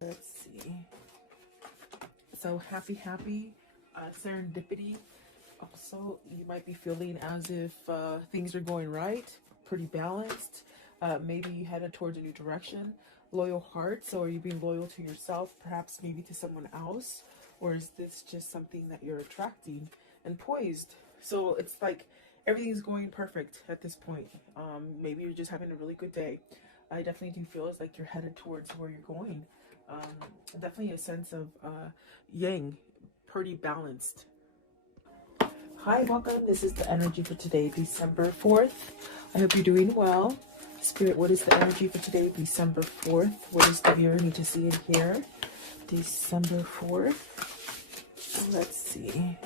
Let's see. So happy serendipity. Also, you might be feeling as if things are going right, pretty balanced. Maybe you headed towards a new direction. Loyal heart. So, are you being loyal to yourself, perhaps maybe to someone else? Or is this just something that you're attracting? And poised. So, it's like everything's going perfect at this point. Maybe you're just having a really good day. I definitely do feel it's like you're headed towards where you're going. Definitely a sense of yang, pretty balanced. Hi, welcome. This is the energy for today, December 4th. I hope you're doing well. Spirit, what is the energy for today, December 4th? What does the viewer need to see and hear? December 4th. Let's see.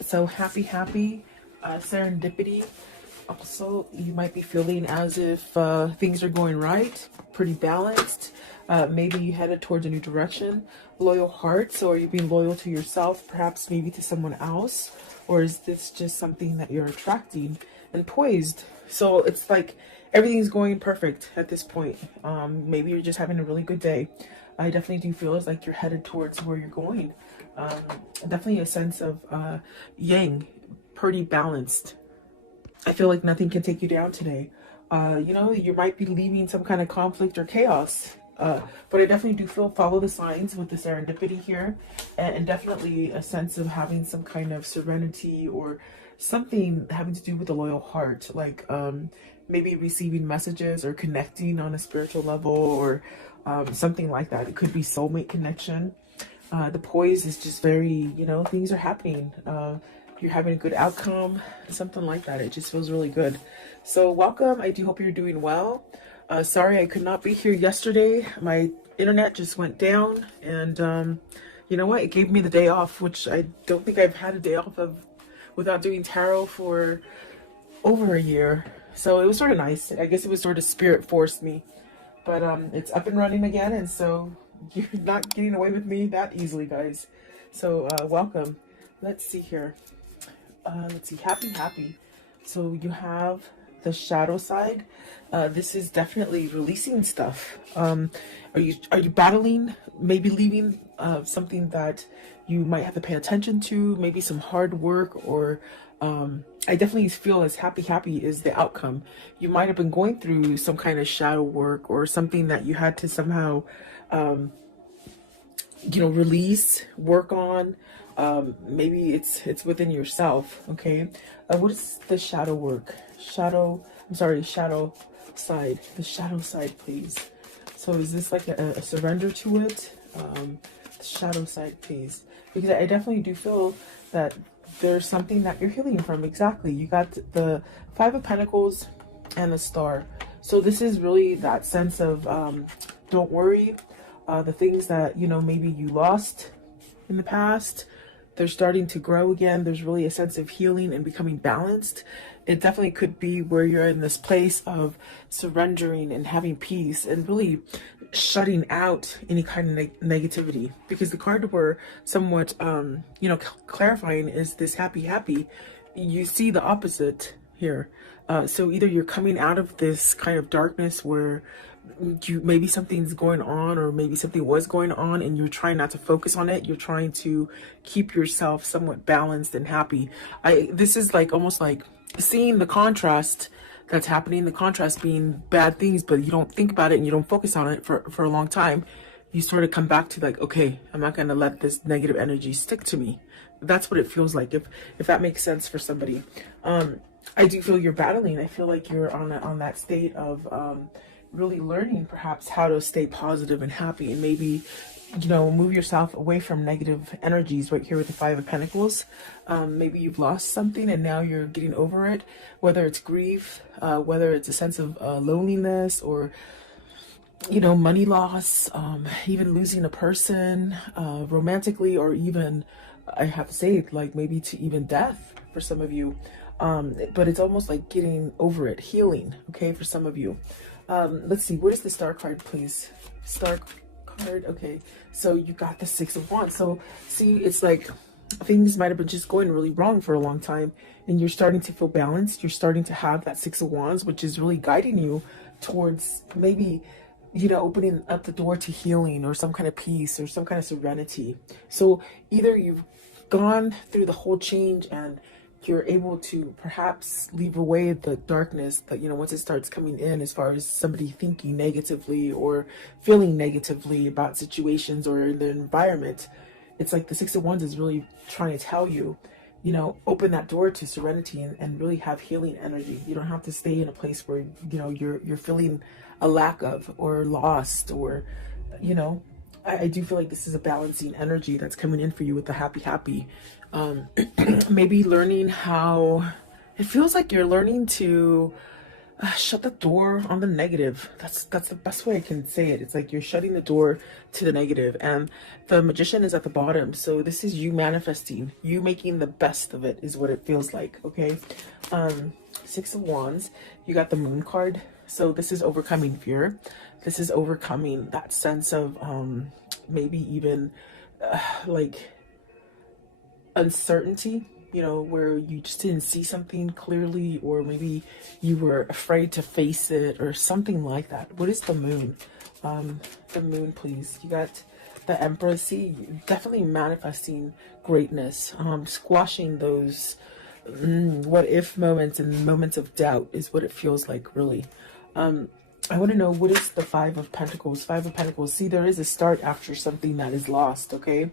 So happy serendipity. Also, you might be feeling as if things are going right, pretty balanced. Maybe you headed towards a new direction. Loyal heart. So are you being loyal to yourself, perhaps maybe to someone else? Or is this just something that you're attracting? And poised. So it's like everything's going perfect at this point. Maybe you're just having a really good day. I definitely do feel it's like you're headed towards where you're going. Definitely a sense of yang, pretty balanced. I feel like nothing can take you down today. You might be leaving some kind of conflict or chaos. But I definitely do feel follow the signs with the serendipity here, and definitely a sense of having some kind of serenity or something having to do with the loyal heart, like maybe receiving messages or connecting on a spiritual level or something like that. It could be soulmate connection. The poise is just very, things are happening. You're having a good outcome, something like that. It just feels really good. So welcome. I do hope you're doing well. Sorry I could not be here yesterday. My internet just went down, and you know what? It gave me the day off, which I don't think I've had a day off of without doing tarot for over a year. So it was sort of nice. I guess it was sort of spirit forced me. But it's up and running again, and so you're not getting away with me that easily, guys. So welcome. Let's see here. Let's see, happy. So you have the shadow side. This is definitely releasing stuff. Are you battling, maybe leaving something that you might have to pay attention to, maybe some hard work, or I definitely feel as happy is the outcome. You might have been going through some kind of shadow work or something that you had to somehow release, work on. Maybe it's within yourself. Okay. What is the shadow work? Shadow side. The shadow side, please. So is this like a surrender to it? The shadow side, please. Because I definitely do feel that there's something that you're healing from. Exactly. You got the Five of Pentacles and the Star. So this is really that sense of don't worry. The things that, maybe you lost in the past, they're starting to grow again. There's really a sense of healing and becoming balanced. It definitely could be where you're in this place of surrendering and having peace and really shutting out any kind of negativity. Because the card we're somewhat, clarifying is this happy. You see the opposite here. So either you're coming out of this kind of darkness where maybe something's going on, or maybe something was going on and you're trying not to focus on it. You're trying to keep yourself somewhat balanced and happy. This is like almost like seeing the contrast that's happening, the contrast being bad things, but you don't think about it and you don't focus on it for a long time. You sort of come back to like, okay, I'm not going to let this negative energy stick to me. That's what it feels like, if that makes sense for somebody. I do feel you're battling. I feel like you're on that state of really learning perhaps how to stay positive and happy, and maybe move yourself away from negative energies. Right here with the Five of Pentacles, maybe you've lost something and now you're getting over it, whether it's grief, whether it's a sense of loneliness, or money loss, even losing a person romantically, or even, I have to say, like maybe to even death for some of you. But it's almost like getting over it, healing, okay, for some of you. Let's see, what is the Star card, please? Star card, okay. So you got the Six of Wands. So see, it's like things might have been just going really wrong for a long time, and you're starting to feel balanced. You're starting to have that Six of Wands, which is really guiding you towards maybe opening up the door to healing or some kind of peace or some kind of serenity. So either you've gone through the whole change and you're able to perhaps leave away the darkness that, once it starts coming in, as far as somebody thinking negatively or feeling negatively about situations or the environment. It's like the Six of Wands is really trying to tell you, open that door to serenity and really have healing energy. You don't have to stay in a place where, you're feeling a lack of or lost or, I do feel like this is a balancing energy that's coming in for you with the happy. Maybe learning how, it feels like you're learning to shut the door on the negative. That's the best way I can say it. It's like you're shutting the door to the negative, and the Magician is at the bottom. So this is you manifesting, you making the best of it is what it feels like. Okay. Six of Wands, you got the Moon card. So this is overcoming fear. This is overcoming that sense of maybe even like uncertainty, where you just didn't see something clearly, or maybe you were afraid to face it or something like that. What is the Moon? The Moon, please. You got the Empress. See, definitely manifesting greatness, squashing those what if moments and moments of doubt is what it feels like, really. I want to know, what is the Five of Pentacles? Five of Pentacles. See, there is a start after something that is lost, okay?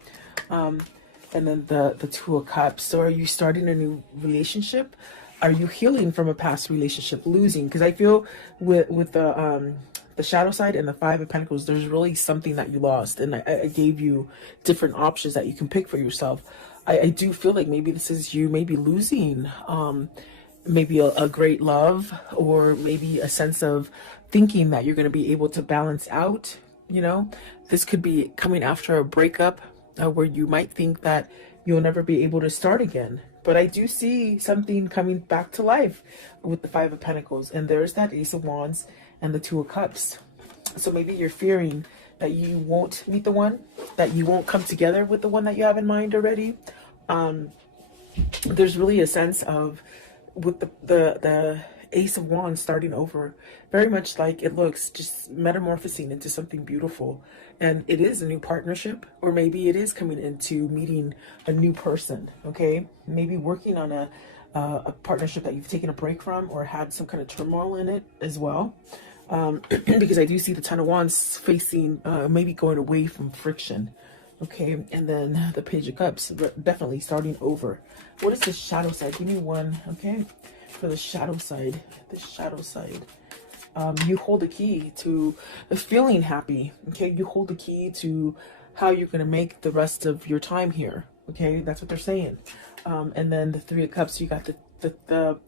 And then the Two of Cups. So are you starting a new relationship? Are you healing from a past relationship, losing? Because I feel with the shadow side and the Five of Pentacles, there's really something that you lost. And I gave you different options that you can pick for yourself. I do feel like maybe this is you maybe losing maybe a great love, or maybe a sense of thinking that you're going to be able to balance out. This could be coming after a breakup where you might think that you'll never be able to start again. But I do see something coming back to life with the Five of Pentacles, and there's that Ace of Wands and the Two of Cups. So maybe you're fearing that you won't meet the one, that you won't come together with the one that you have in mind already. There's really a sense of, with the Ace of Wands starting over, very much like it looks, just metamorphosing into something beautiful. And it is a new partnership, or maybe it is coming into meeting a new person, okay? Maybe working on a partnership that you've taken a break from or had some kind of turmoil in it as well. Because I do see the Ten of Wands facing, maybe going away from friction. Okay, and then the Page of Cups, definitely starting over. What is the shadow side? Give me one, okay? For the shadow side, you hold the key to feeling happy, okay? You hold the key to how you're going to make the rest of your time here, okay? That's what they're saying. And then the Three of Cups, you got the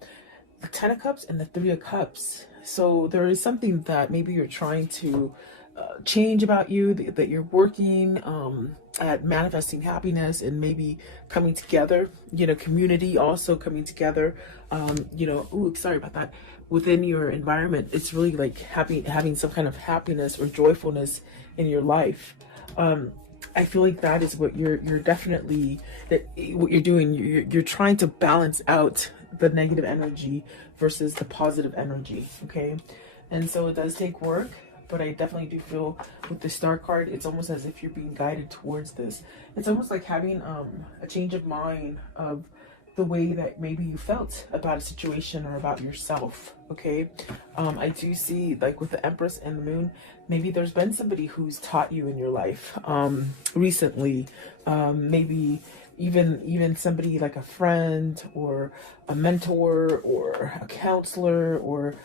Ten of Cups and the Three of Cups. So there is something that maybe you're trying to change about you, that you're working at manifesting happiness and maybe coming together, community also coming together, ooh, sorry about that, within your environment. It's really like having some kind of happiness or joyfulness in your life. I feel like that is what you're definitely, what you're doing. You're trying to balance out the negative energy versus the positive energy, okay? And so it does take work. But I definitely do feel with the Star card, it's almost as if you're being guided towards this. It's almost like having a change of mind of the way that maybe you felt about a situation or about yourself, okay? I do see, like with the Empress and the Moon, maybe there's been somebody who's taught you in your life recently. Maybe even somebody like a friend or a mentor or a counselor, or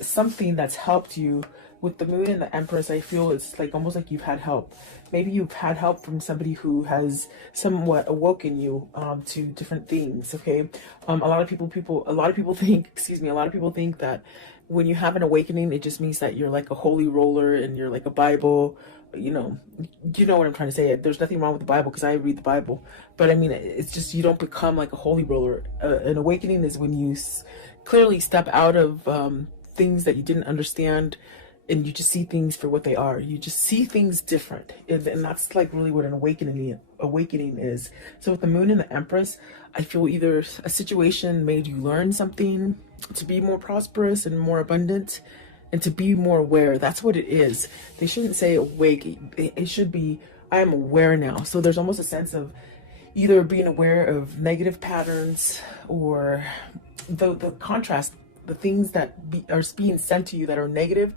something that's helped you. With the Moon and the Empress, I feel it's like almost like you've had help. Maybe you've had help from somebody who has somewhat awoken you to different things. Okay, a lot of people think, a lot of people think that when you have an awakening, it just means that you're like a holy roller and you're like a Bible. You know what I'm trying to say. There's nothing wrong with the Bible because I read the Bible, but I mean, it's just you don't become like a holy roller. An awakening is when you clearly step out of things that you didn't understand, and you just see things for what they are. You just see things different, and that's like really what an awakening is. So with the Moon and the Empress, I feel either a situation made you learn something to be more prosperous and more abundant, and to be more aware. That's what it is. They shouldn't say awake. It should be, I am aware now. So there's almost a sense of either being aware of negative patterns, or the contrast, the things that are being sent to you that are negative,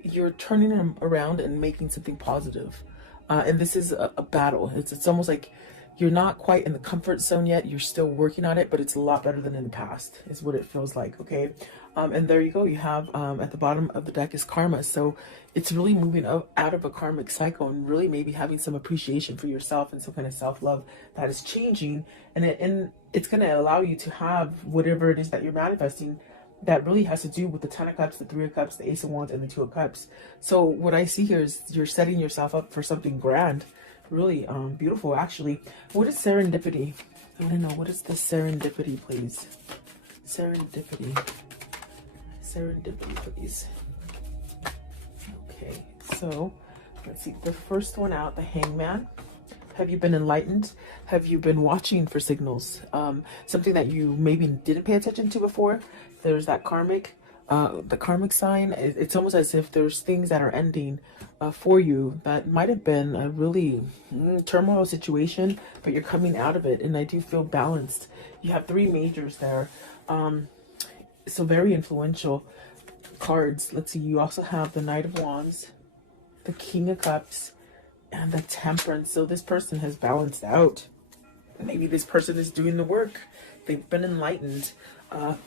you're turning them around and making something positive. And this is a battle. It's almost like you're not quite in the comfort zone yet. You're still working on it, but it's a lot better than in the past, is what it feels like. Okay. And there you go. You have at the bottom of the deck is karma. So it's really moving out of a karmic cycle, and really maybe having some appreciation for yourself and some kind of self-love that is changing. And it's going to allow you to have whatever it is that you're manifesting that really has to do with the 10 of Cups, the 3 of Cups, the Ace of Wands, and the 2 of Cups. So what I see here is you're setting yourself up for something grand. Really beautiful, actually. What is serendipity? I want to know, what is the serendipity, please? Serendipity. Serendipity, please. Okay, so let's see. The first one out, the Hangman. Have you been enlightened? Have you been watching for signals? Something that you maybe didn't pay attention to before. There's that karmic, the karmic sign. It's almost as if there's things that are ending for you that might have been a really turmoil situation, but you're coming out of it, and I do feel balanced. You have 3 majors there, so very influential cards. Let's see, you also have the Knight of Wands, the King of Cups, and the Temperance. So this person has balanced out. Maybe this person is doing the work. They've been enlightened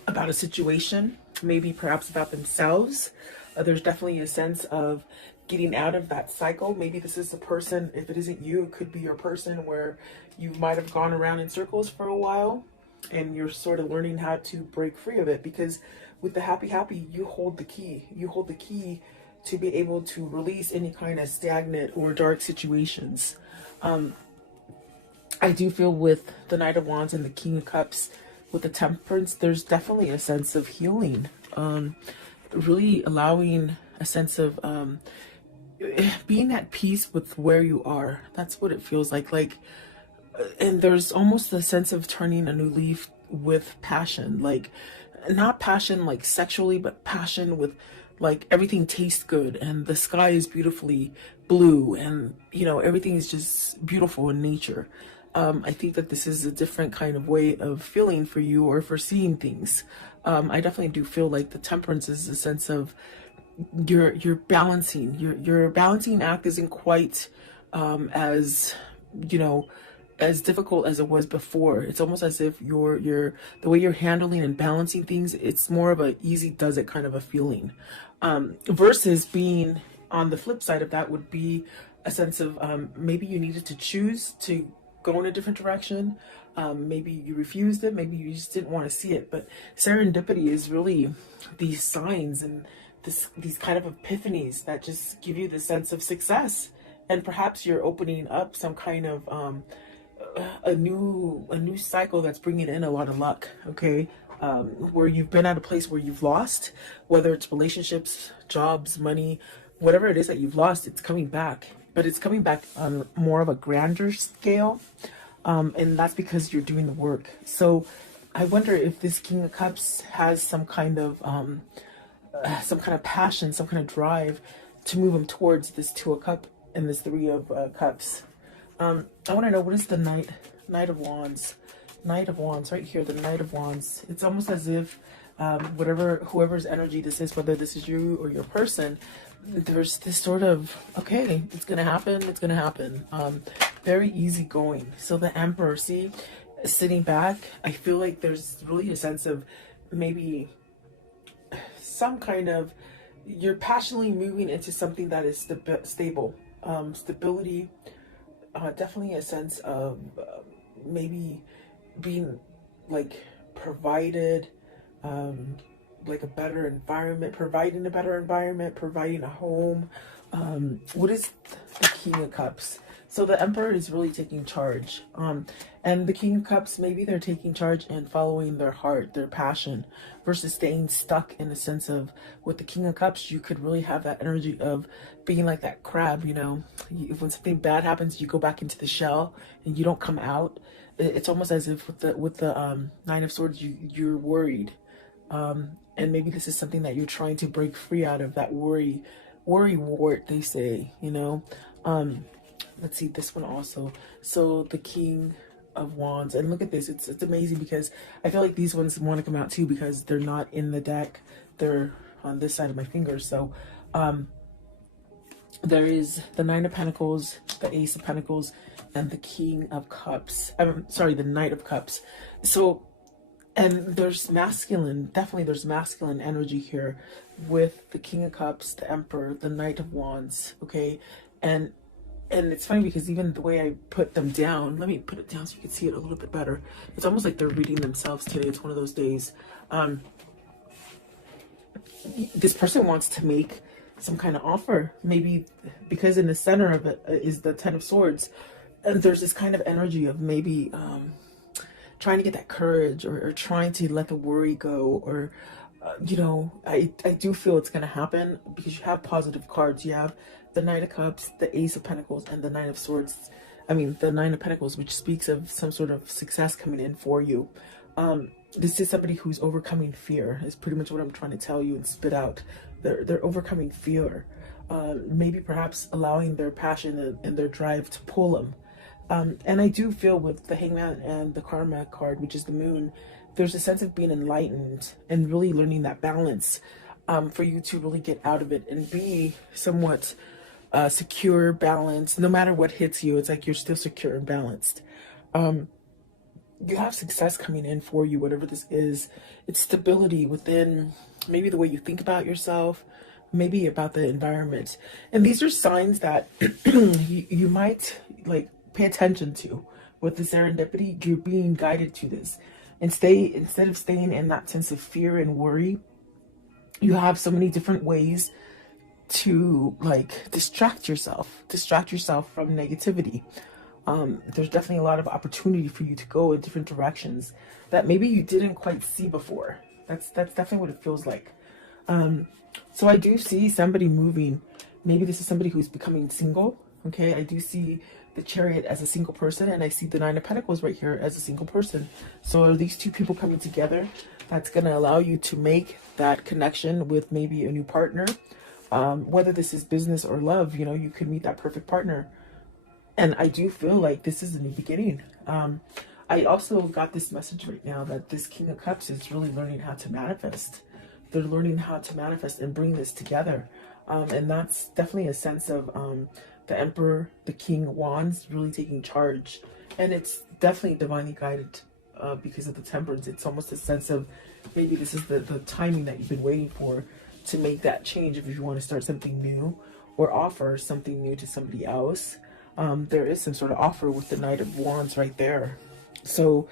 about a situation, maybe perhaps about themselves. There's definitely a sense of getting out of that cycle. Maybe this is a person, if it isn't you, it could be your person, where you might have gone around in circles for a while, and you're sort of learning how to break free of it. Because with the happy, you hold the key. You hold the key to be able to release any kind of stagnant or dark situations. I do feel with the Knight of Wands and the King of Cups, with the Temperance, there's definitely a sense of healing. Really allowing a sense of being at peace with where you are. That's what it feels like. And there's almost a sense of turning a new leaf with passion. Like, not passion like sexually, but passion with like everything tastes good, and the sky is beautifully blue, and you know, everything is just beautiful in nature. I think that this is a different kind of way of feeling for you, or for seeing things. I definitely do feel like the Temperance is a sense of you're balancing. Your balancing act isn't quite as, you know, as difficult as it was before. It's almost as if the way you're handling and balancing things, it's more of a easy does it kind of a feeling. Versus being on the flip side of that would be a sense of maybe you needed to choose to go in a different direction. Maybe you refused it, maybe you just didn't want to see it. But serendipity is really these signs and these kind of epiphanies that just give you the sense of success. And perhaps you're opening up some kind of a new cycle that's bringing in a lot of luck. Okay, where you've been at a place where you've lost, whether it's relationships, jobs, money, whatever it is that you've lost, it's coming back. But it's coming back on more of a grander scale, and that's because you're doing the work. So I wonder if this King of Cups has some kind of passion, some kind of drive to move him towards this 2 of Cups and this 3 of Cups. I want to know, what is the Knight of Wands? Knight of Wands, right here, the Knight of Wands. It's almost as if whoever's energy this is, whether this is you or your person, there's this sort of, okay, it's gonna happen, it's gonna happen. Very easygoing. So the Emperor, see, sitting back, I feel like there's really a sense of maybe some kind of, you're passionately moving into something that is stable. Stability, definitely a sense of maybe being like provided, like a better environment, providing a better environment, providing a home. What is the King of Cups? So the Emperor is really taking charge. And the King of Cups, maybe they're taking charge and following their heart, their passion, versus staying stuck in the sense of, with the King of Cups, you could really have that energy of being like that crab, you know, when something bad happens, you go back into the shell and you don't come out. It's almost as if with the 9 of Swords, you're worried. And maybe this is something that you're trying to break free out of, that worry wart, they say, you know. Let's see this one also. So the King of Wands, and look at this, it's amazing, because I feel like these ones want to come out too, because they're not in the deck, they're on this side of my fingers. So there is the Nine of Pentacles, the Ace of Pentacles, and the King of Cups. I'm sorry, the Knight of Cups. So, and there's masculine, definitely there's masculine energy here with the King of Cups, the Emperor, the Knight of Wands, okay? And it's funny because even the way I put them down, let me put it down so you can see it a little bit better. It's almost like they're reading themselves today. It's one of those days. This person wants to make some kind of offer, maybe because in the center of it is the Ten of Swords. And there's this kind of energy of maybe trying to get that courage, or trying to let the worry go, or you know, I do feel it's going to happen, because you have positive cards. You have the Knight of Cups, the Ace of Pentacles, and the Nine of Swords. I mean, the Nine of Pentacles, which speaks of some sort of success coming in for you. This is somebody who's overcoming fear, is pretty much what I'm trying to tell you and spit out. They're overcoming fear. Maybe perhaps allowing their passion and their drive to pull them. And I do feel with the Hangman and the Karma card, which is the Moon, there's a sense of being enlightened and really learning that balance, for you to really get out of it and be somewhat secure, balanced. No matter what hits you, it's like you're still secure and balanced. You have success coming in for you, whatever this is. It's stability within maybe the way you think about yourself, maybe about the environment. And these are signs that you might like pay attention to. With the serendipity, you're being guided to this. And instead of staying in that sense of fear and worry, you have so many different ways to like distract yourself from negativity. There's definitely a lot of opportunity for you to go in different directions that maybe you didn't quite see before. That's definitely what it feels like. So I do see somebody moving. Maybe this is somebody who's becoming single. Okay, I do see the Chariot as a single person, and I see the Nine of Pentacles right here as a single person. So are these two people coming together? That's going to allow you to make that connection with maybe a new partner. Whether this is business or love, you know, you could meet that perfect partner. And I do feel like this is a new beginning. I also got this message right now that this King of Cups is really learning how to manifest. They're learning how to manifest and bring this together. And that's definitely a sense of the Emperor, the King of Wands, really taking charge. And it's definitely divinely guided because of the Temperance. It's almost a sense of maybe this is the timing that you've been waiting for to make that change if you want to start something new or offer something new to somebody else. There is some sort of offer with the Knight of Wands right there. So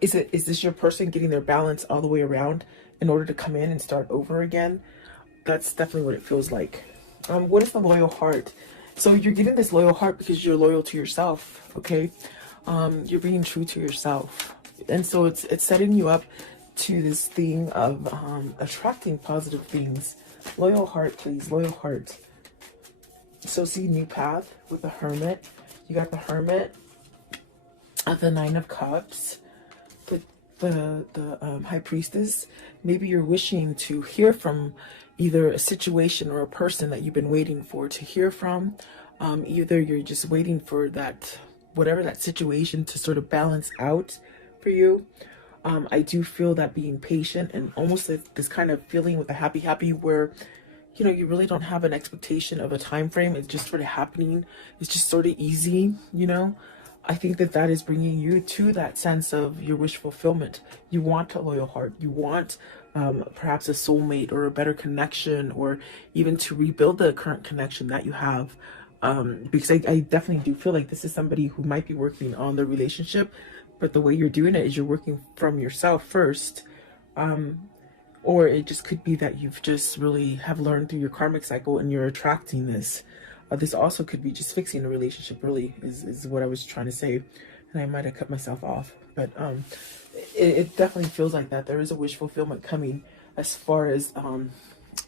is this your person getting their balance all the way around in order to come in and start over again? That's definitely what it feels like. What is the loyal heart? So you're getting this loyal heart because you're loyal to yourself, okay? You're being true to yourself. And so it's setting you up to this thing of attracting positive things. Loyal heart, please, loyal heart. So see, new path with the Hermit. You got the Hermit, the Nine of Cups, the High Priestess. Maybe you're wishing to hear from either a situation or a person that you've been waiting for to hear from. Either you're just waiting for that, whatever that situation to sort of balance out for you. I do feel that being patient and almost this kind of feeling with the happy where, you know, you really don't have an expectation of a time frame. It's just sort of happening. It's just sort of easy, you know. I think that is bringing you to that sense of your wish fulfillment. You want a loyal heart. You want perhaps a soulmate or a better connection, or even to rebuild the current connection that you have. Because I definitely do feel like this is somebody who might be working on the relationship, but the way you're doing it is you're working from yourself first. Or it just could be that you've just really have learned through your karmic cycle and you're attracting this. This also could be just fixing a relationship, really, is what I was trying to say. And I might have cut myself off. But it definitely feels like that. There is a wish fulfillment coming as far as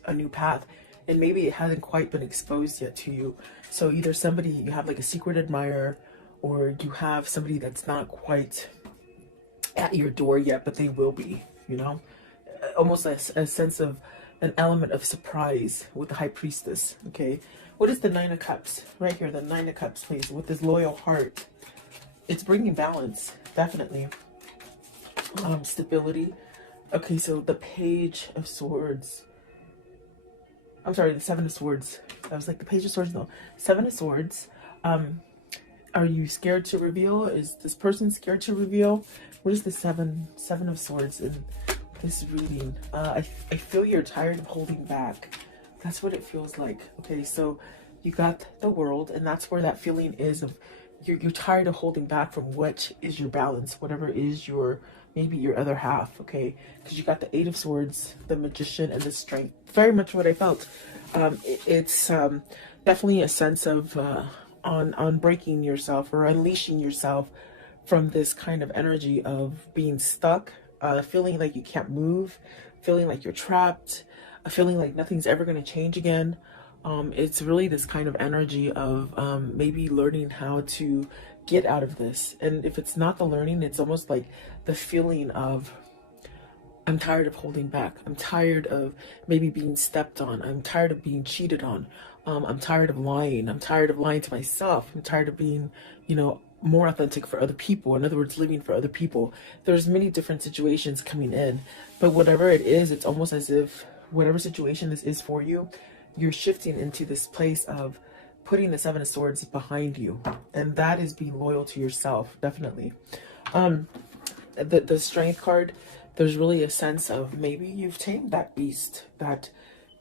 a new path. And maybe it hasn't quite been exposed yet to you. So either somebody, you have like a secret admirer, or you have somebody that's not quite at your door yet, but they will be, you know. almost a sense of an element of surprise with the High Priestess. Okay, what is the Nine of Cups right here? The Nine of Cups, please, with this loyal heart. It's bringing balance, definitely. Stability. Okay, so the Page of Swords. I'm sorry, the Seven of Swords. I was like, the Page of Swords, no. Seven of Swords. Are you scared to reveal? Is this person scared to reveal? What is the Seven of Swords in this reading? I feel you're tired of holding back. That's what it feels like. Okay, so you got the World, and that's where that feeling is of you're tired of holding back from what is your balance, whatever is your, maybe your other half, okay? Because you got the Eight of Swords, the Magician, and the Strength. Very much what I felt. It's definitely a sense of on breaking yourself or unleashing yourself from this kind of energy of being stuck, feeling like you can't move, feeling like you're trapped, feeling like nothing's ever going to change again. It's really this kind of energy of maybe learning how to get out of this. And if it's not the learning, it's almost like the feeling of, I'm tired of holding back. I'm tired of maybe being stepped on. I'm tired of being cheated on. I'm tired of lying. I'm tired of lying to myself. I'm tired of being, you know, more authentic for other people. In other words, living for other people. There's many different situations coming in, but whatever it is, it's almost as if whatever situation this is for you, you're shifting into this place of putting the Seven of Swords behind you. And that is being loyal to yourself, definitely. The Strength card, there's really a sense of maybe you've tamed that beast, that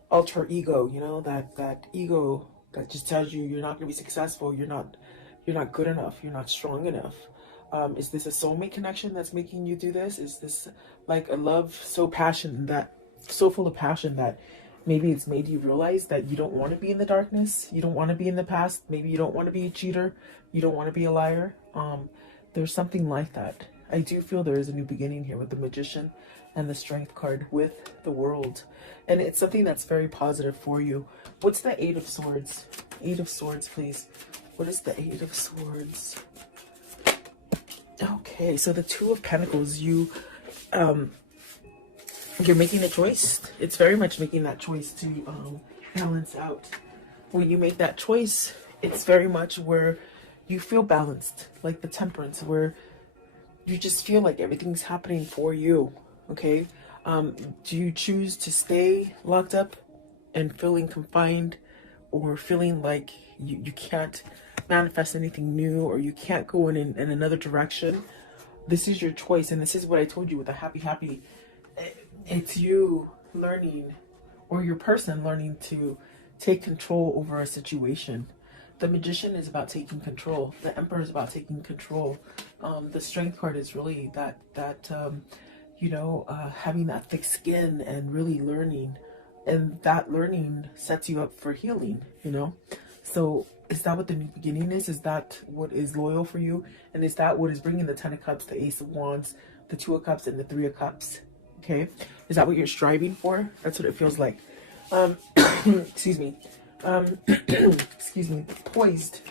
alter ego, you know, that ego that just tells you you're not going to be successful, you're not good enough, you're not strong enough. Is this a soulmate connection that's making you do this? Is this like a love so full of passion that maybe it's made you realize that you don't want to be in the darkness, you don't want to be in the past, maybe you don't want to be a cheater, you don't want to be a liar? There's something like that. I do feel there is a new beginning here with the Magician and the Strength card with the World. And it's something that's very positive for you. What's the Eight of Swords? Eight of Swords, please. What is the Eight of Swords? Okay, so the Two of Pentacles, you're making a choice. It's very much making that choice to balance out. When you make that choice, it's very much where you feel balanced, like the Temperance, where you just feel like everything's happening for you, okay? Do you choose to stay locked up and feeling confined, or feeling like you can't manifest anything new, or you can't go in another direction? This is your choice, and this is what I told you with the happy. It's you learning, or your person learning to take control over a situation. The Magician is about taking control. The Emperor is about taking control. The Strength card is really that having that thick skin and really learning. And that learning sets you up for healing, you know? So is that what the new beginning is? Is that what is loyal for you? And is that what is bringing the Ten of Cups, the Ace of Wands, the Two of Cups, and the Three of Cups? Okay? Is that what you're striving for? That's what it feels like. Excuse me. Excuse me. Poised.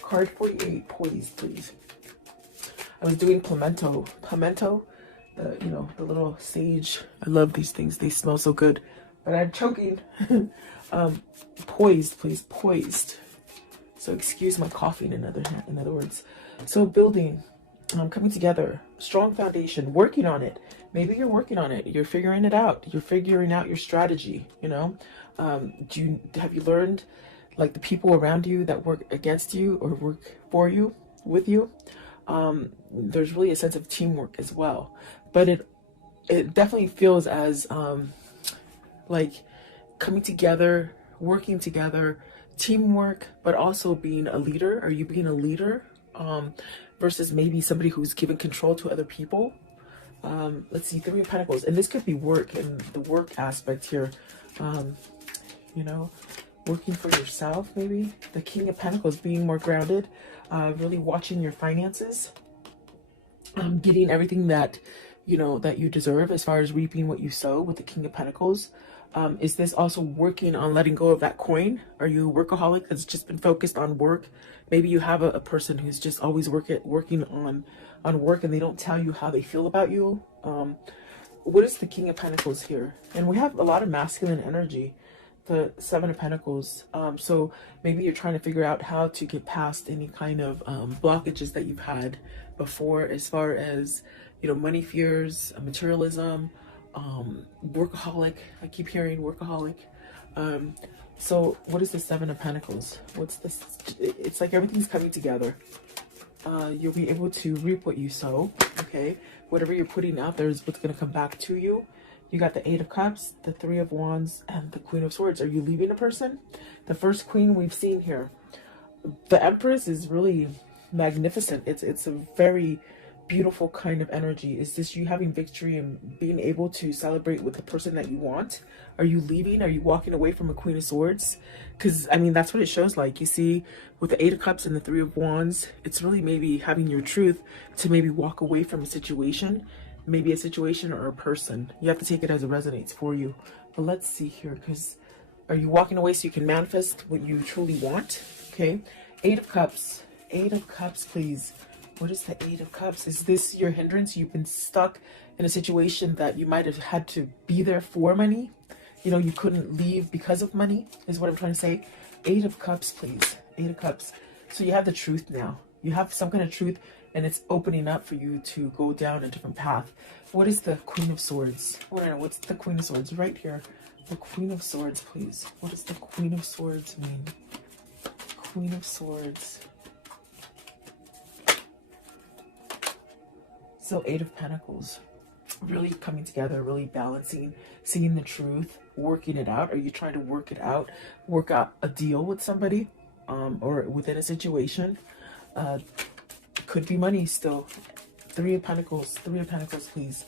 Card 48. Poised, please. I was doing pimento. Pimento, the little sage. I love these things. They smell so good. But I'm choking. Poised, please. Poised. So excuse my coughing, in other words. So building, coming together, strong foundation, working on it. Maybe you're working on it. You're figuring it out. You're figuring out your strategy, you know? Have you learned, like, the people around you that work against you or work for you, with you? There's really a sense of teamwork as well. But it definitely feels as, like, coming together, working together, teamwork, but also being a leader. Are you being a leader? Versus maybe somebody who's giving control to other people. Let's see, Three of Pentacles. And this could be work, and the work aspect here. Working for yourself, maybe. The King of Pentacles, being more grounded. Really watching your finances. Getting everything that you deserve, as far as reaping what you sow with the King of Pentacles. Is this also working on letting go of that coin? Are you a workaholic that's just been focused on work? Maybe you have a person who's just always working on work, and they don't tell you how they feel about you. what is the King of Pentacles here? And we have a lot of masculine energy, the Seven of Pentacles. So maybe you're trying to figure out how to get past any kind of blockages that you've had before, as far as, you know, money fears, materialism, workaholic. I keep hearing workaholic. So what is the Seven of Pentacles? What's this? It's like everything's coming together. You'll be able to reap what you sow. Okay, whatever you're putting out there is what's going to come back to you. You got the Eight of Cups, the Three of Wands, and the Queen of Swords. Are you leaving a person? The first queen we've seen here. The Empress is really magnificent. It's a very beautiful kind of energy. Is this you having victory and being able to celebrate with the person that you want? Are you leaving? Are you walking away from a Queen of Swords? Because, I mean, that's what it shows like. You see, with the Eight of Cups and the Three of Wands, it's really maybe having your truth to maybe walk away from a situation, maybe a situation or a person. You have to take it as it resonates for you. But let's see here, because are you walking away so you can manifest what you truly want? Okay, Eight of Cups. Eight of Cups, please. What is the Eight of Cups? Is this your hindrance? You've been stuck in a situation that you might have had to be there for money. You know, you couldn't leave because of money, is what I'm trying to say. Eight of Cups, please. Eight of Cups. So you have the truth now. You have some kind of truth, and it's opening up for you to go down a different path. What is the Queen of Swords? What's the Queen of Swords? Right here. The Queen of Swords, please. What does the Queen of Swords mean? Queen of Swords. So Eight of Pentacles. Really coming together, really balancing, seeing the truth, working it out. Are you trying to work it out? Work out a deal with somebody, or within a situation? Could be money still. Three of Pentacles. Three of Pentacles, please.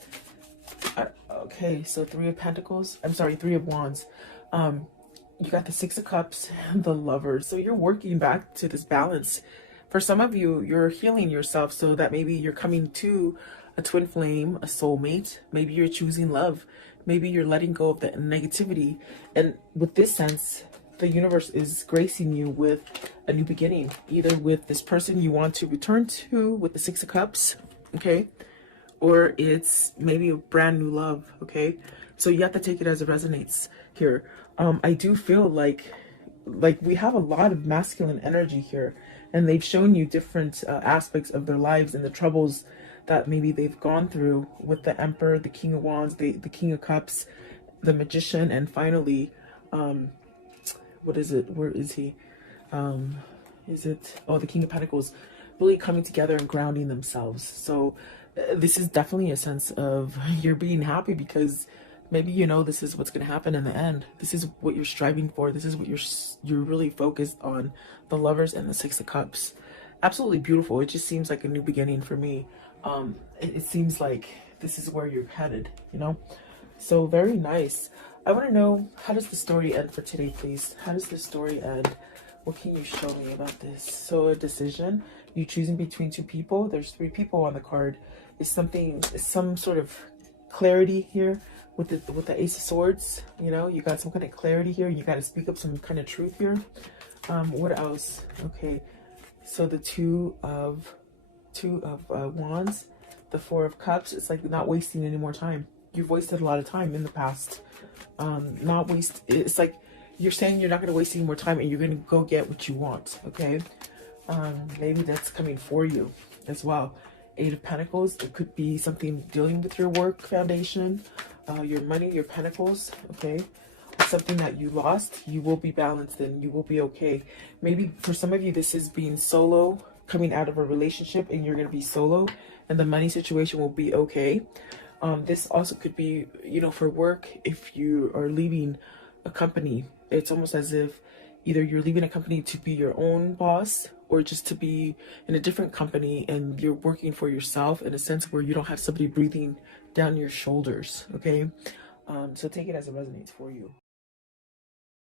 Okay, so Three of Pentacles. I'm sorry, Three of Wands. You got the Six of Cups and the Lovers. So you're working back to this balance. For some of you, you're healing yourself so that maybe you're coming to a twin flame, a soulmate. Maybe you're choosing love. Maybe you're letting go of the negativity. And with this sense, the universe is gracing you with a new beginning, either with this person you want to return to with the Six of Cups, okay? Or it's maybe a brand new love, okay? So you have to take it as it resonates here. I do feel like we have a lot of masculine energy here, and they've shown you different aspects of their lives and the troubles that maybe they've gone through with the Emperor, the King of Wands, the King of Cups, the Magician, and finally, what is it? Where is he? Is it? Oh, the King of Pentacles, really coming together and grounding themselves. So this is definitely a sense of you're being happy because maybe you know this is what's going to happen in the end. This is what you're striving for. This is what you're really focused on. The Lovers and the Six of Cups. Absolutely beautiful. It just seems like a new beginning for me. It seems like this is where you're headed, you know? So very nice. I want to know, how does the story end for today, please? How does the story end? What can you show me about this? So a decision, you choosing between two people. There's three people on the card. Is some sort of clarity here with the Ace of Swords? You know, you got some kind of clarity here. You got to speak up some kind of truth here. What else? Okay, so the Two of Wands, the Four of Cups. It's like not wasting any more time. You've wasted a lot of time in the past. It's like you're saying you're not going to waste any more time and you're going to go get what you want. Okay, maybe that's coming for you as well. Eight of Pentacles. It could be something dealing with your work foundation, your money, your pentacles. Okay, something that you lost. You will be balanced and you will be okay. Maybe for some of you this is being solo, coming out of a relationship, and you're going to be solo and the money situation will be okay. This also could be, you know, for work. If you are leaving a company, it's almost as if either you're leaving a company to be your own boss or just to be in a different company and you're working for yourself in a sense where you don't have somebody breathing down your shoulders. Okay, so take it as it resonates for you.